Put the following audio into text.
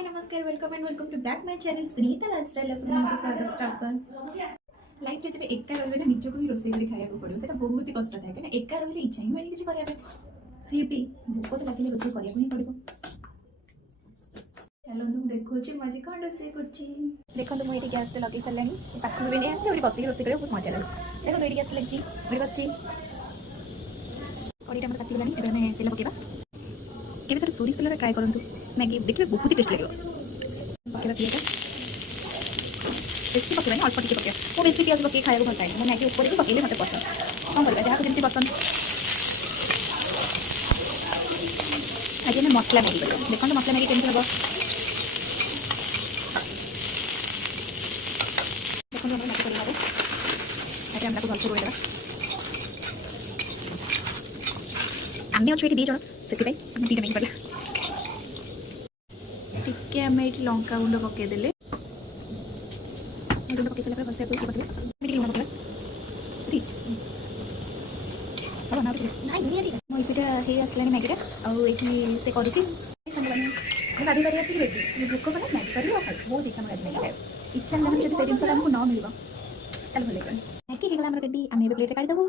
हाय नमस्कार welcome to back my channel Sunita lifestyle आपको स्वागत स्टार्ट लाइफ रे जब एका रहे ना निज को ही रोसे कर खाया पड़ो से बहुत ही कष्ट थाए कहीं एका रही इच्छा ही मैंने किसी करिया फिर भी भोक तो लगे रोसे करिया ही पड़ो। चलो तुम देखो मजे कौन रोसे देखो तुम ये गैस लगे सारे पाखक भी नहीं आसी बस रोसे कर बहुत मजा लगे। देखो ये गैस लगी बस कड़ीटा मतलब काटिगलानी तेल पकेबा केवे थोड़ा सोरिष तेल ट्राए करूँ मैगी देखिए बहुत ही टेस्ट लगे पकेबा तेल बेसी पकेबानी अल्प टिके पकेबा वो बेसी पियाज पकई खाया भल पाए मो मैगी ऊपर भी पकईले मत पसंद कौन करवा जहाँ जमी पसंद आज आम मसला मैगी कर देखो मसला मैगी केमती हम देखो मैगी कर आज आम भल से रोईदेवा आम अच्छे ये दी जन से दुटा मैगी कर टिके आम ये लंका गुंड पकईदे गुंड पकई सारा भलसे पकड़े लुण पकड़ा मैगीटा हो आसला मैगीटा आई से करुच्ची गाधी गाड़ी आसिक रेडी भोक कला मैगी कर बहुत इच्छा आज मैगी खाए इच्छा ना जब से जिन आमको न मिल भल लगे मैगी होगा रेडी आम प्लेट काढ़ीदेव।